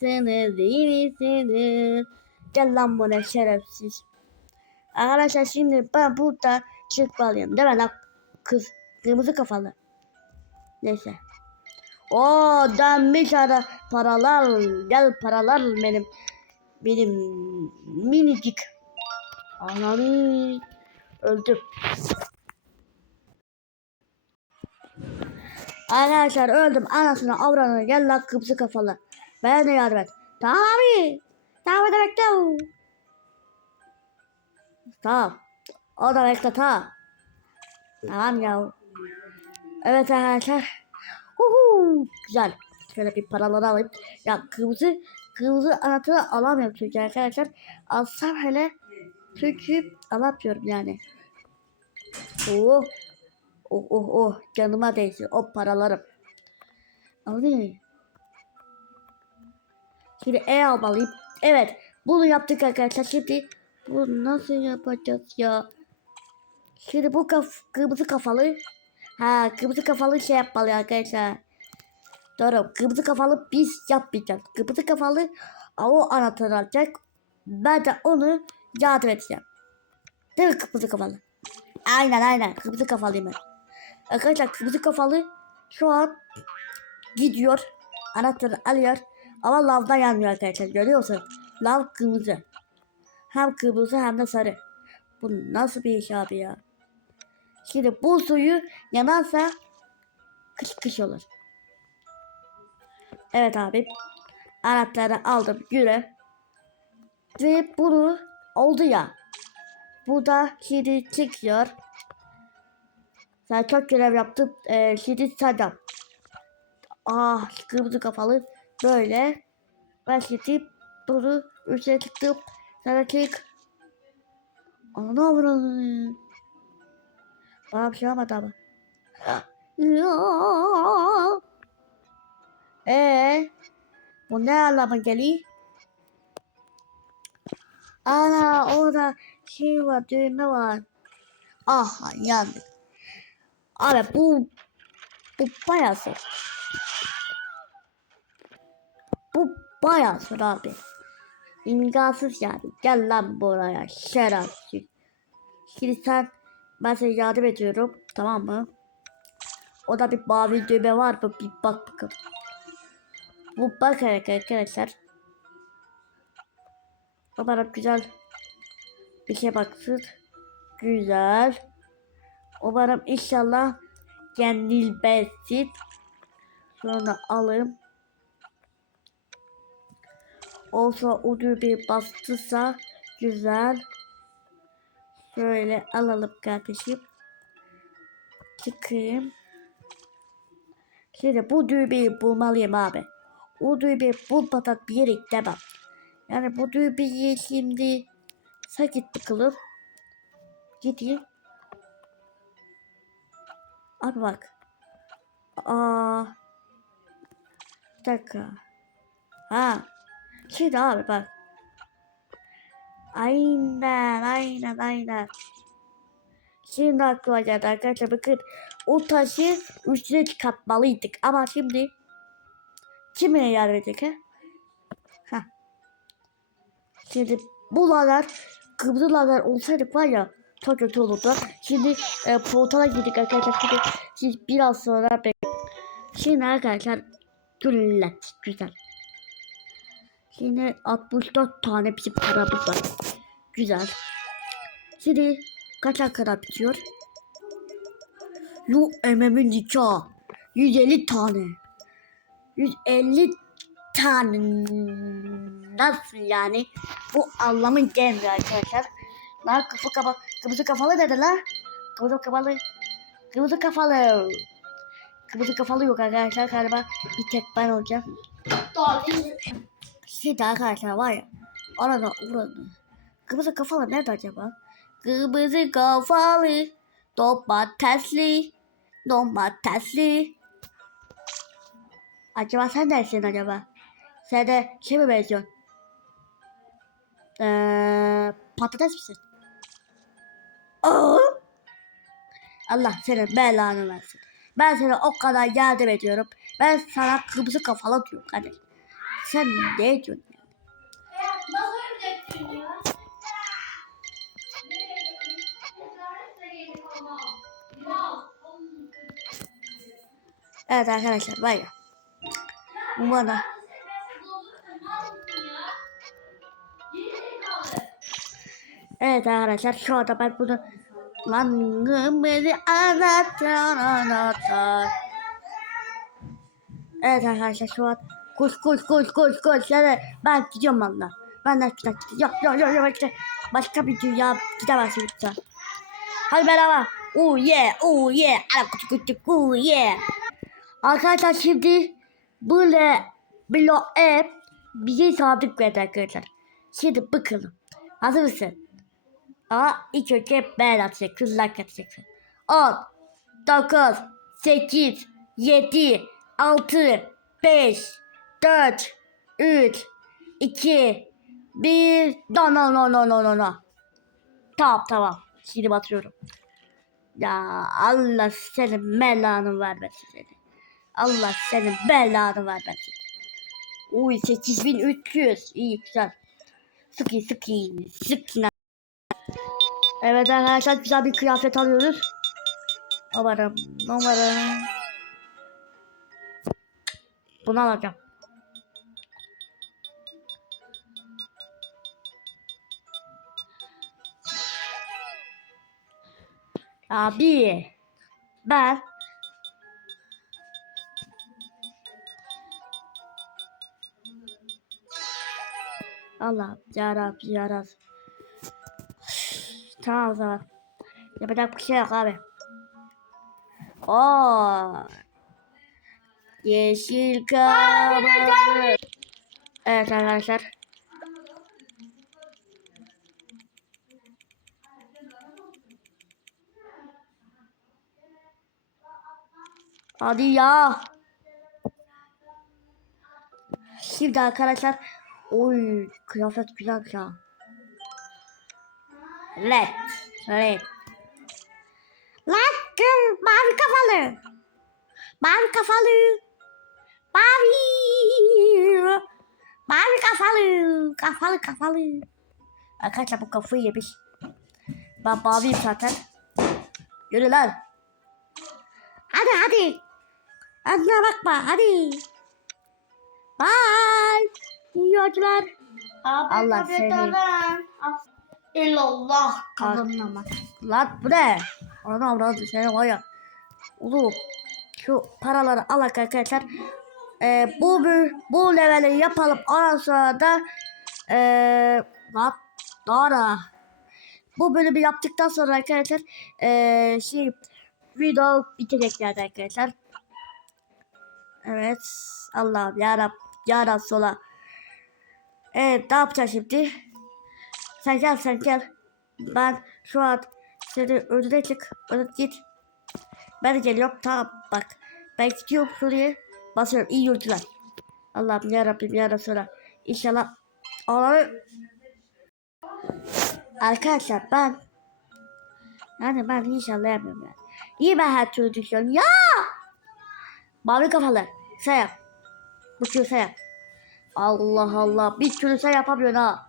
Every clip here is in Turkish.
Sınır değil sınır. Gel lan buraya şerefsiz. Arkadaşlar şimdi ben burada çıkmalıyım. Değil mi lan kız? Kırmızı kafalı. Neyse. O denmiş ara paralar. Gel paralar benim. Benim minicik. Ananı öldüm. Arkadaşlar öldüm. Anasını avradını gel lan kıpsı kafalı. Ben de yardım et. Tamam abi. Tamam hadi bekle. Tamam. O da bekle tamam. Tamam ya. Evet arkadaşlar. Uhu, güzel. Şöyle bir paraları alayım. Ya kırmızı kırmızı anahtarı alamıyorum çünkü arkadaşlar. Alsam hele çünkü alamıyorum yani. Oh. Oh oh oh canıma değsin o paralarım. Abi. Şimdi E almalıyım. Evet bunu yaptık arkadaşlar. Şimdi bu nasıl yapacağız ya? Şimdi bu kaf kırmızı kafalı. Ha kırmızı kafalı şey yapmalı arkadaşlar. Doğru kırmızı kafalı biz yapmayacağız. Kırmızı kafalı o anahtarı alacak. Ben de onu yardım edeceğim. Değil mi kırmızı kafalı? Aynen aynen kırmızı kafalıyım ben. Arkadaşlar kırmızı kafalı şu an gidiyor. Anahtarı alıyor. Ama lavdan yanmıyor arkadaşlar. Görüyor musun? Lav kırmızı. Hem kırmızı hem de sarı. Bu nasıl bir iş abi ya? Şimdi bu suyu yanarsa kış kış olur. Evet abi. Anahtarı aldım. Güle. Ve bunu oldu ya. Bu da şimdi çıkıyor. Sen çok görev yaptın. Ee, şimdi sen yap. Ah kırmızı kafalı. Böyle. Şimdi bunu üstüne tıktım. Sana çık. Ana avradı. Bana bir şey olmadı ama. Eee? Bu ne anlama geliyor? Ana orada şey var düğme var. Aha yandık. Abi bu bu bayağı zor. Bayağı zor abi. İmkansız yani. Gel lan buraya şerefsiz. Şimdi sen ben sana yardım ediyorum. Tamam mı? O da bir mavi düğme var mı? Bir bak bakalım. Bu bak arkadaşlar. Umarım güzel bir şey baksın. Güzel. Umarım inşallah yenilmezsin. Sonra alayım. Olsa o bir bastırsa güzel. Şöyle alalım kardeşim. Çıkayım. Şimdi bu düğmeyi bulmalıyım abi. O düğmeyi bulmadan bir yere gidemem. Yani bu düğmeyi şimdi sakit bakalım. Gideyim. Abi bak. Aa. Bir dakika. Ha. Şimdi abi bak. Aynen aynen aynen. Şimdi aklıma geldi arkadaşlar bakın. O taşı üstüne çıkartmalıydık. Ama şimdi kimine yardım edecek ha? Ha. Şimdi bu lazer kırmızı lazer olsaydık var ya çok kötü olurdu. Şimdi e, portala gittik arkadaşlar. Şimdi, şimdi biraz sonra bek Şimdi arkadaşlar güllet güzel. Şimdi 64 tane bizim paramız var. Güzel. Şimdi kaç kadar bitiyor? Yu ememin nikah. 150 tane. 150 tane. Nasıl yani? Bu anlamın gelmiyor arkadaşlar. Lan kafa kafa kırmızı kafalı dedi la. Kırmızı kafalı. Kırmızı kafalı. Kırmızı kafalı yok arkadaşlar galiba bir tek ben olacağım. Şimdi arkadaşlar var ya. Arada uğradı. Kırmızı kafalı nerede acaba? Kırmızı kafalı. Domatesli. Domatesli. Acaba sen neresin acaba? Sen de kime benziyorsun? Ee, patates misin? Aa! Allah senin belanı versin. Ben sana o kadar yardım ediyorum. Ben sana kırmızı kafalı diyorum kardeşim. Sen ne diyorsun? Evet arkadaşlar ya. Bu bana. Evet arkadaşlar şu anda ben bunu lan beni anlatan anlatan. Evet arkadaşlar şu an koş koş koş koş koş yani ben gidiyorum valla. Ben de gidiyorum. Yok yok yok yok bekle. Başka bir dünya gidemezsin lütfen. Hadi merhaba. Oh yeah oh yeah. Ala kutu kutu oh yeah. Arkadaşlar şimdi böyle blok app bize sadık verdi arkadaşlar. Şimdi bakalım. Hazır mısın? Ama ilk önce ben atacak. Kızlar atacaksın. 10, 9, 8, 7, 6, 5, 4, 3, 2, 1. No no no no no no no. Tamam tamam. Şimdi batırıyorum. Ya Allah senin belanı vermesin seni. Allah senin belanı vermesin. Uy 8300. İyi güzel. Sıkı sıkı sıkı. Evet arkadaşlar güzel bir kıyafet alıyoruz. Umarım, umarım. Bunu alacağım. Abi ben Allah yarabbim yarabbim. Tamam o zaman. Yapacak bir şey yok abi. Oo. Yeşil kahve. Evet arkadaşlar. Hadi ya. Şimdi arkadaşlar. Oy kıyafet güzel ya. Red. Red. Lan kız mavi kafalı. Mavi kafalı. Mavi. Mavi kafalı. Kafalı kafalı. Arkadaşlar bu kafayı yemiş. Ben maviyim zaten. Yürü lan. Hadi hadi. Adına bakma hadi. Bye. İyi yolcular. Abi, Allah seni. İllallah kadınlama. Lan bu ne? Ana avradı seni var ya. Oğlum şu paraları al arkadaşlar. Ee, bu bu bu leveli yapalım. Ondan sonra da ee, lan Dara. Bu bölümü yaptıktan sonra arkadaşlar ee, şey video bitecek yani arkadaşlar. Evet. Allah'ım yarab yarab sola. Evet ne yapacağız şimdi? Sen gel sen gel. Ben şu an seni önüne çık. Önüne git. Ben geliyorum. Tamam bak. Ben gidiyorum şuraya. Basıyorum. İyi yolcular. Allah'ım ya Rabbim ya Resulallah. İnşallah. Allah'ım. Arkadaşlar ben yani ben inşallah yapmıyorum yani. İyi ben her türlü düşüyorum. Ya! Mavi kafalı. Sen yap. Bu türlü sen. Allah Allah. Bir türlü sen yapamıyorsun ha.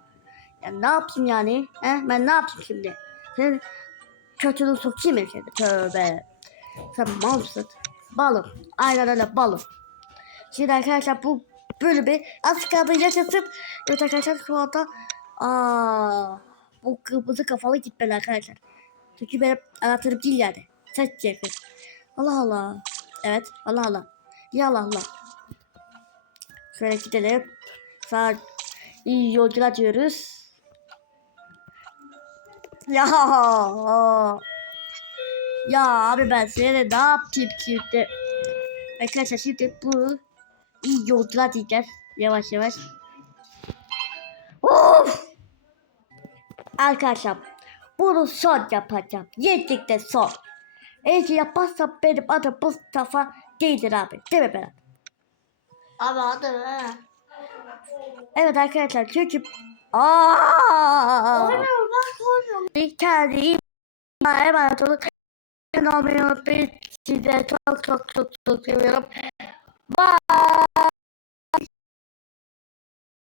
Ya ne yapayım yani? He? Ben ne yapayım şimdi? Senin kötülüğü sokayım mı şimdi? Tövbe. Sen malsın. Balım. Aynen öyle balım. Şimdi arkadaşlar bu bölümü az kaldı yaşasın. Evet arkadaşlar şu anda aa, bu kırmızı kafalı gitmeli arkadaşlar. Çünkü benim anahtarım değil yani. Seç yakın. Allah Allah. Evet. Allah Allah. Ya Allah Allah. Şöyle gidelim. Sağ iyi yolcular diyoruz. Ya ya abi ben seni ne yapayım şimdi? Arkadaşlar şimdi bu iyi yolcular diyeceğiz. Yavaş yavaş. Of! Arkadaşlar bunu son yapacağım. Yedikte son. Eğer yapmazsam benim adım Mustafa değildir abi. Değil mi Berat? Abi hadi be. Evet arkadaşlar çünkü Aa! Oynuyorum bak oynuyorum. Kendi emanet olun. Kanalıma unutmayın. Size çok çok çok çok seviyorum. Bye.